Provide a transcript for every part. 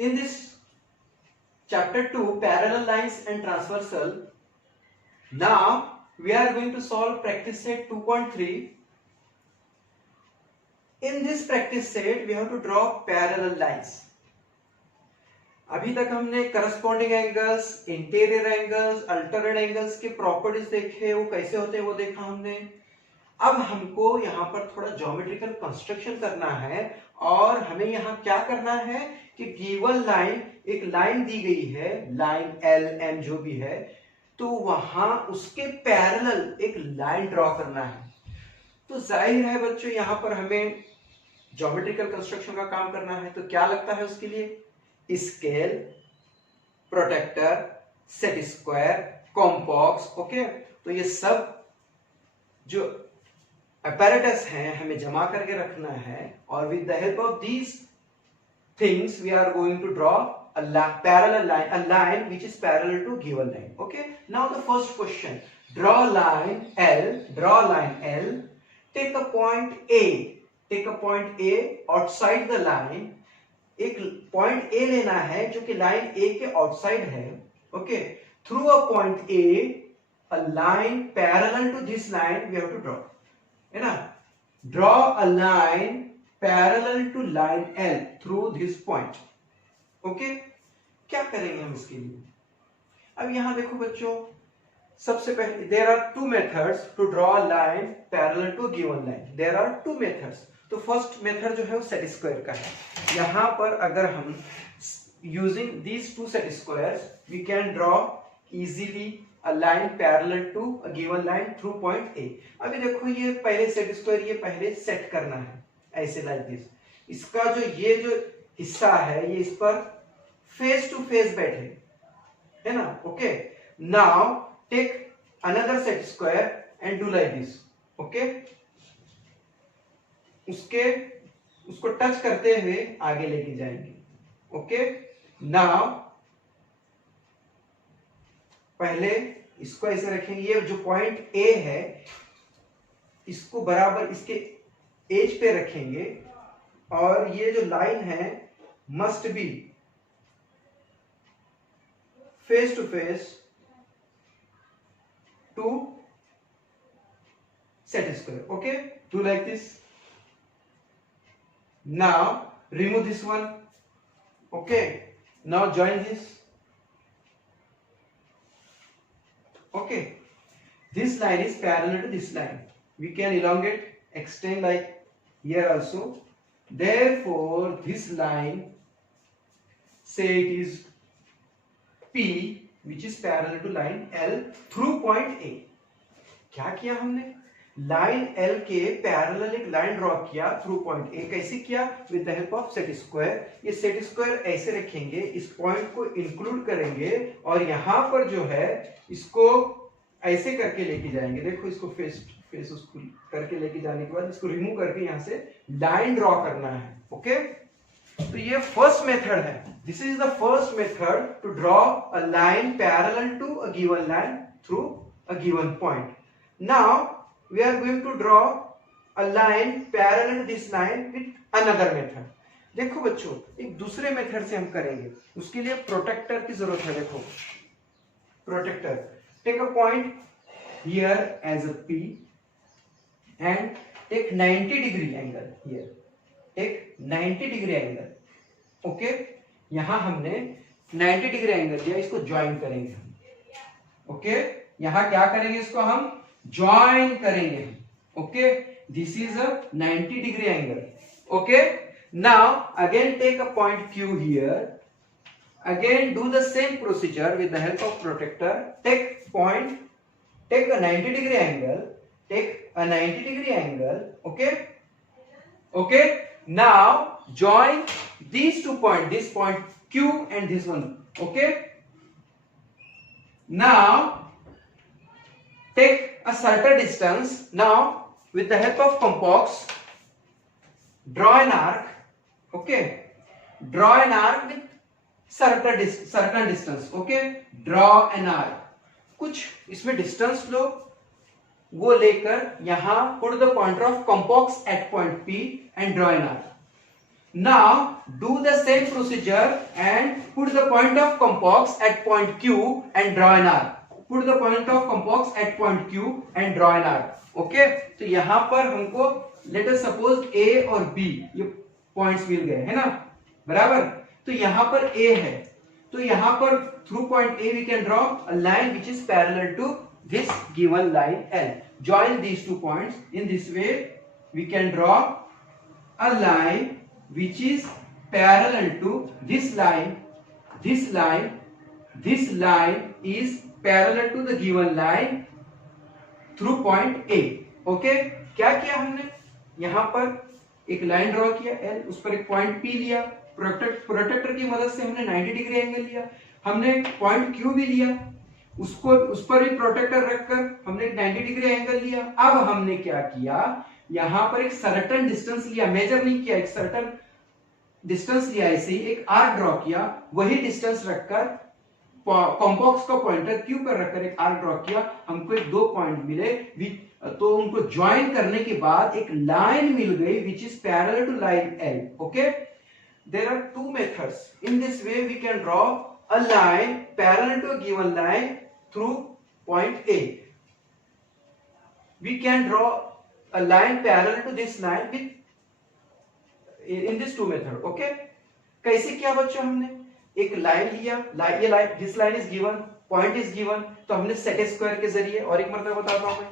In this chapter 2, parallel lines and transversal, now we are going to solve practice set 2.3. In this practice set we have to draw parallel lines. अभी तक हमने corresponding angles, interior angles, alternate angles के properties देखे, वो कैसे होते हैं वो देखा हमने. अब हमको यहाँ पर थोड़ा ज्योमेट्रिकल कंस्ट्रक्शन करना है और हमें यहाँ क्या करना है कि गिवन लाइन, एक लाइन दी गई है, लाइन एल एम जो भी है, तो वहां उसके पैरेलल एक लाइन ड्रॉ करना है. तो जाहिर है बच्चों यहाँ पर हमें ज्योमेट्रिकल कंस्ट्रक्शन का काम करना है. तो क्या लगता है उसके लिए? Scale, protractor, set square, compass. Okay, तो ये सब जो apparatus हैं हमें जमा करके रखना है और with the help of these things we are going to draw a parallel line, a line which is parallel to given line. Okay, now the first question, draw line L, take a point A outside the line. एक point A लेना है जो कि line A के outside है. Okay, through a point A a line parallel to this line we have to draw, है ना. Draw a line parallel to line L through this point. Okay, क्या करेंगे हम इसके लिए? अब यहां देखो बच्चों, सबसे पहले there are two methods to draw a line parallel to given line. There are two methods. तो फर्स्ट मेथड जो है वो सेट स्क्वायर का है. यहां पर अगर हम using these two set squares we can draw easily a line parallel to a given line through point A. अभी देखो ये पहले सेट स्क्वायर ये पहले सेट करना है ऐसे लाइक दिस. इसका जो हिस्सा है ये इस पर फेस टू फेस बैठे, है ना. Okay, now take another set square and do like this. Okay, उसको टच करते हुए आगे लेके जाएंगे. ओके, नाउ पहले इसको ऐसे रखेंगे. ये जो पॉइंट A है इसको बराबर इसके एज पे रखेंगे और ये जो लाइन है must be face to face to set square. Okay, do like this. Now remove this one. Okay, now join this. Okay, this line is parallel to this line. We can elongate, extend like here also. Therefore, this line, say it is P, which is parallel to line L through point A. क्या किया हमने? Line L के parallel एक line draw किया through point A. कैसे किया? With the help of set square. ये set square ऐसे रखेंगे, इस पॉइंट को इंक्लूड करेंगे और यहां पर जो है इसको ऐसे करके लेके जाएंगे. देखो इसको फेस उसको करके लेके जाने के बाद इसको रिमूव करके यहां से लाइन ड्रॉ करना है. ओके, तो ये फर्स्ट मेथड है. This is the first method to draw a line parallel to a given line through a given point. Now we are going to draw a line parallel to this line with another method. देखो बच्चों, एक दूसरे method से हम करेंगे. उसके लिए protector की जरूरत है. देखो protractor, take a point here as a P and take 90 degree angle here. take 90 degree angle. Okay, यहां हमने 90 डिग्री एंगल दिया, इसको ज्वाइन करेंगे हम. ओके, यहां क्या करेंगे? इसको हम ज्वाइन करेंगे. Okay, this is a 90 degree angle. Okay, now again take a point Q here. Again do the same procedure with the help of protractor. Take point, take a 90 degree angle, take a 90 degree angle. Okay, okay, now join these two points, this point Q and this one. Okay, now take a certain distance. Now with the help of compass draw an arc. Okay, draw an arc with certain distance. Okay, draw an arc. कुछ इसमें distance लो, वो लेकर यहां put the pointer of compass at point P and draw an arc. Now do the same procedure and put the point of complex at point Q and draw an arc. Put the point of complex at point Q and draw an arc. Okay? तो यहां पर हमको let us suppose A और B ये points मिल गए है ना, बराबर। तो यहां पर A है, तो यहां पर through point A we can draw a line which is parallel to this given line L. Join these two points. In this way we can draw a line which is parallel to this line, this line, this line is parallel to the given line through point A. Okay, क्या किया हमने, यहां पर एक line draw किया L, उस पर एक पॉइंट P लिया, प्रोटेक्टर की मदद से हमने 90 डिग्री एंगल लिया, हमने पॉइंट Q भी लिया, उसको उस पर भी प्रोटेक्टर रखकर हमने 90 डिग्री एंगल लिया। अब हमने क्या किया, यहां पर एक सर्टेन डिस्टेंस लिया, मेजर नहीं किया, एक सर्टेन डिस्टेंस लिया, ऐसे ही एक आर्क ड्रॉ किया, वही डिस्टेंस रखकर कॉम्पॉक्स का पॉइंटर Q पर रखकर एक आर्क ड्रॉ किया, हमको एक दो पॉइंट मिले, तो उनको ज्वाइन करने के बाद एक लाइन मिल गई which is parallel to line L. Okay, there are two methods. In this way we can draw a line parallel to a given line through point A. We can draw a line parallel to this line with in these two method. Okay, कैसे किया बच्चों, हमने एक line लिया, ये line, this line is given, point is given, तो हमने set square के जरिए, और एक मरतबा बताता हूं मैं,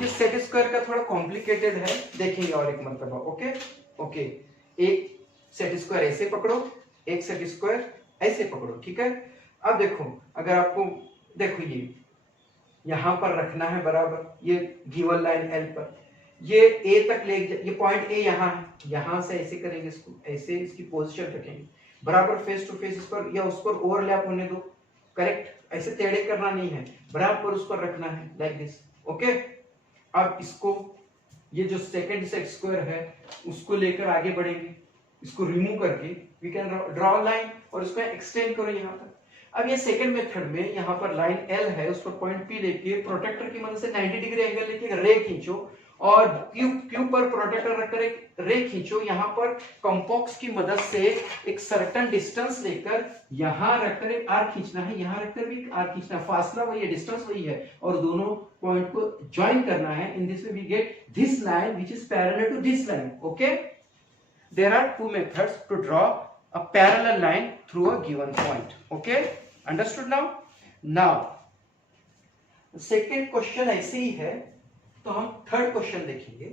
ये सेट स्क्वायर का थोड़ा कॉम्प्लिकेटेड है, देखेंगे और एक मरतबा। ओके ओके, एक सेट स्क्वायर ऐसे पकड़ो, एक सेट स्क्वायर ऐसे पकड़ो, ठीक है। अब देखो, अगर आपको देखो ये यहां पर रखना है बराबर, ये गिवन लाइन L पर, ये A तक ले, ये पॉइंट A यहां है, यहां से ऐसे करेंगे इसको, ऐसे इसकी पोजीशन रखेंगे बराबर फेस टू फेस, इस पर या उस पर ओवरलैप होने दो, करेक्ट, ऐसे टेढ़े करना नहीं है, बराबर उस पर रखना है, लाइक दिस। ओके, अब इसको, ये जो सेकंड सेट स्क्वायर है उसको लेकर आगे बढ़ेंगे, इसको रिमूव करके वी कैन ड्रॉ लाइन और इसको एक्सटेंड करो यहां तक। अब ये सेकंड मेथड में यहाँ पर लाइन L है, उस पर पॉइंट P लेके प्रोटेक्टर की मदद से 90 डिग्री एंगल लेके रे खींचो, और Q पर प्रोटेक्टर रखकर एक रे खींचो, यहाँ पर कंपॉक्स की मदद से एक सर्टेन डिस्टेंस लेकर यहाँ रखकर एक आर्क खींचना है, यहाँ रखकर भी एक आर्क खींचना है, फासला वही है, डिस्टेंस वही है, और दोनों पॉइंट को ज्वाइन करना है। In this way we get this line which is parallel to this line. Okay, there are two methods to draw a parallel line through a given point. Okay, understood now? Now second question ऐसे ही है, तो हम third question देखेंगे।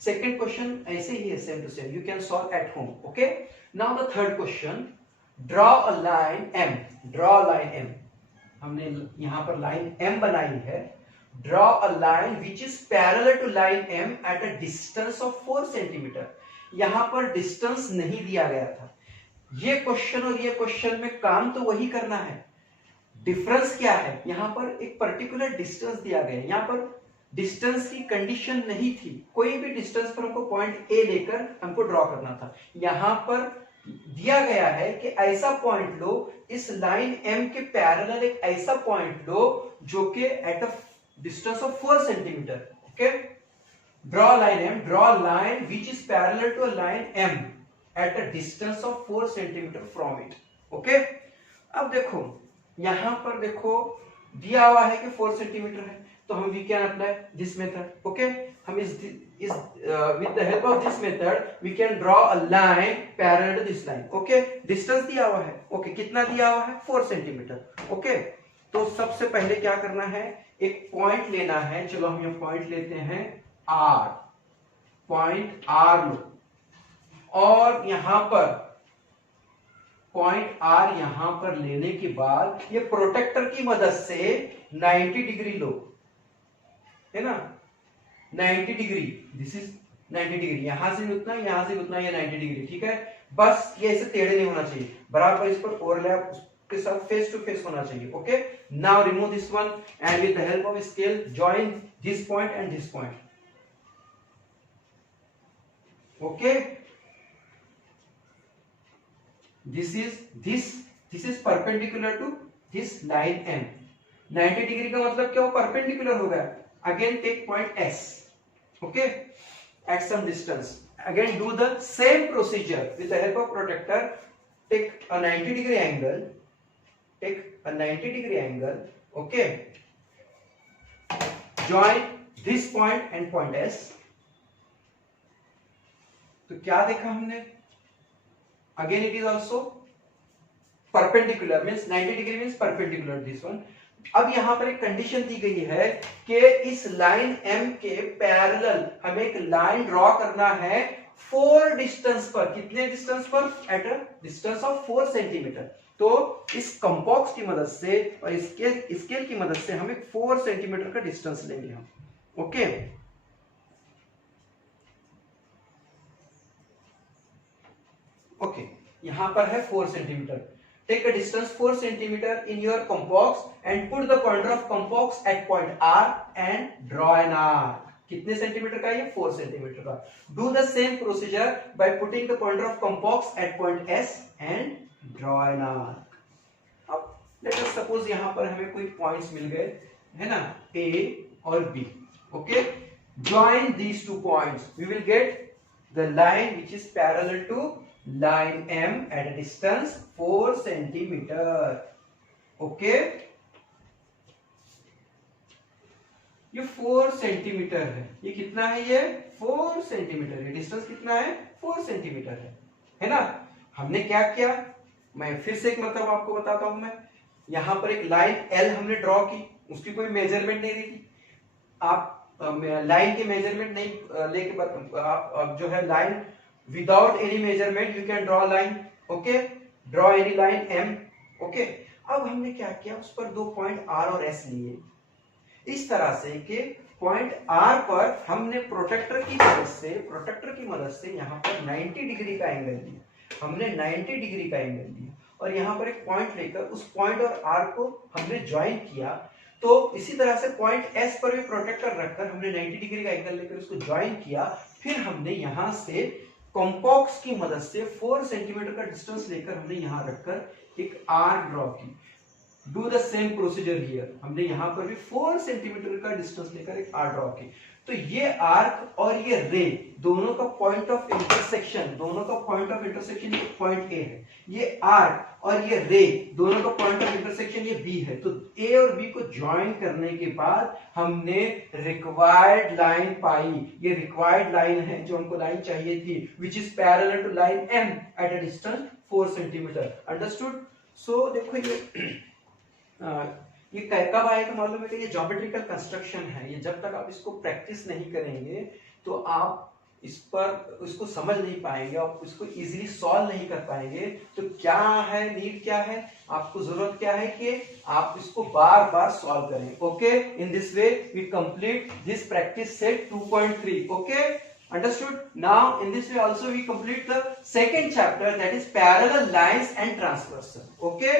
Second question ऐसे ही है, same to same, you can solve at home. Okay, now the third question, draw a line M. Draw a line M. हमने यहां पर लाइन M बनाई है। Draw a line which is parallel to line M at a distance of 4 centimeter. यहां पर distance नहीं दिया गया था। ये क्वेश्चन और ये क्वेश्चन में काम तो वही करना है, डिफरेंस क्या है, यहां पर एक पर्टिकुलर डिस्टेंस दिया गया है, यहां पर डिस्टेंस की कंडीशन नहीं थी, कोई भी डिस्टेंस पर हमको पॉइंट A लेकर हमको ड्रॉ करना था। यहां पर दिया गया है कि ऐसा पॉइंट लो, इस लाइन M के पैरेलल एक ऐसा पॉइंट लो जो कि at a distance of 4 centimetre. Okay, draw line M, draw line which is parallel to a line M at a distance of 4 centimeter from it. Okay? अब देखो, यहां पर देखो दिया हुआ है कि 4 सेंटीमीटर है, तो हम we can apply this method. Okay, हम इस with the help of this method we can draw a line parallel to this line. Okay, distance दिया हुआ है, ओके, कितना दिया हुआ है, 4 सेंटीमीटर। ओके, तो सबसे पहले क्या करना है, एक पॉइंट लेना है, चलो हम ये पॉइंट लेते हैं R, पॉइंट R लो, और यहां पर पॉइंट R यहां पर लेने के बाद ये प्रोटेक्टर की मदद से 90 डिग्री लो, है ना, 90 डिग्री, दिस इज 90 डिग्री, यहां से भी उतना, यहां से भी उतना, ये 90 डिग्री, ठीक है। बस ये ऐसे टेढ़े नहीं होना चाहिए, बराबर इस पर ओवरलैप के साथ फेस टू फेस होना चाहिए। Okay, now remove this one and with the help of scale join this point and this point. Okay, this is perpendicular to this line M. 90 degree का मतलब क्या हो, परपेंडिकुलर होगा। Again take point S, okay, at some distance, again do the same procedure with the help of protractor. Take a 90-degree angle, okay, join this point and point S. तो क्या देखा हमने? Again it is also perpendicular, means 90 degree means perpendicular this one. अब यहां पर एक condition दी गई है कि इस लाइन M के पैरेलल हमें एक लाइन ड्रॉ करना है 4 डिस्टेंस पर. कितने डिस्टेंस पर? Eight a distance of 4 centimetre. तो इस कंपॉक्स की मदद से और स्केल की मदद से हम एक 4 सेंटीमीटर का डिस्टेंस लेंगे हम. ओके ओके, यहां पर है 4 centimetre. Take a distance 4 centimeter in your complex and put the pointer of complex at point R and draw an arc. कितने सेंटीमीटर का? ये 4 सेंटीमीटर का. Do the same procedure by putting the pointer of complex at point S and draw an arc. अब let us suppose यहाँ पर हमें कोई points मिल गए, है ना, A और B. Okay, join these 2 points. We will get the line which is parallel to line M at a distance 4 centimeter. Okay, ये 4 सेंटीमीटर है. ये कितना है? ये 4 सेंटीमीटर है. डिस्टेंस कितना है? 4 सेंटीमीटर है ना. हमने क्या किया? मैं फिर से एक मतलब आपको बताता हूं. मैं यहां पर एक लाइन L हमने ड्रॉ की, उसकी कोई मेजरमेंट नहीं दी. आप लाइन की मेजरमेंट नहीं लेके आप जो है line without any measurement you can draw line. Okay, draw any line M. Okay, अब हमने क्या किया? उस पर 2 पॉइंट R और S लिए, इस तरह से कि पॉइंट R पर हमने प्रोटेक्टर की मदद से यहाँ पर 90 डिग्री का एंगल लिया. हमने 90 डिग्री का एंगल लिया और यहाँ पर एक पॉइंट लेकर उस पॉइंट और R को हमने ज्वाइन किया. तो इसी तरह से पॉइंट S पर भी प्रोटेक्टर रखकर हमने 90 डिग्री का एंगल लेकर उसको ज्वाइन किया. फिर हमने यहाँ से कॉम्पॉक्स की मदद से 4 सेंटीमीटर का डिस्टेंस लेकर हमने यहां रखकर एक आर्क ड्रॉ की. Do the same procedure here. हमने यहां पर भी 4 सेंटीमीटर का डिस्टेंस लेकर एक आर्क ड्रॉ की. तो ये आर्क और ये रे दोनों का पॉइंट ऑफ इंटरसेक्शन, ये पॉइंट ए है. ये आर्क और ये रे दोनों का पॉइंट ऑफ इंटरसेक्शन ये बी है. तो ए और बी को ज्वाइन करने के बाद हमने रिक्वायर्ड लाइन पाई. ये रिक्वायर्ड लाइन है जो हमको लाइन चाहिए थी, which is parallel to line M at a distance 4 centimetre. Understood? So देखो ये कब आएगा मालूम है कि ये ज्योमेट्रिकल कंस्ट्रक्शन है. ये जब तक आप इसको प्रैक्टिस नहीं करेंगे तो आप इसको समझ नहीं पाएंगे, आप इसको इजीली सॉल्व नहीं कर पाएंगे. तो क्या है नीड, क्या है आपको जरूरत, क्या है कि आप इसको बार बार सॉल्व करें. Okay, in this way we complete this practice set 2.3. Okay, understood? Now in this way also we complete the second chapter, that is parallel lines and transversal. Okay.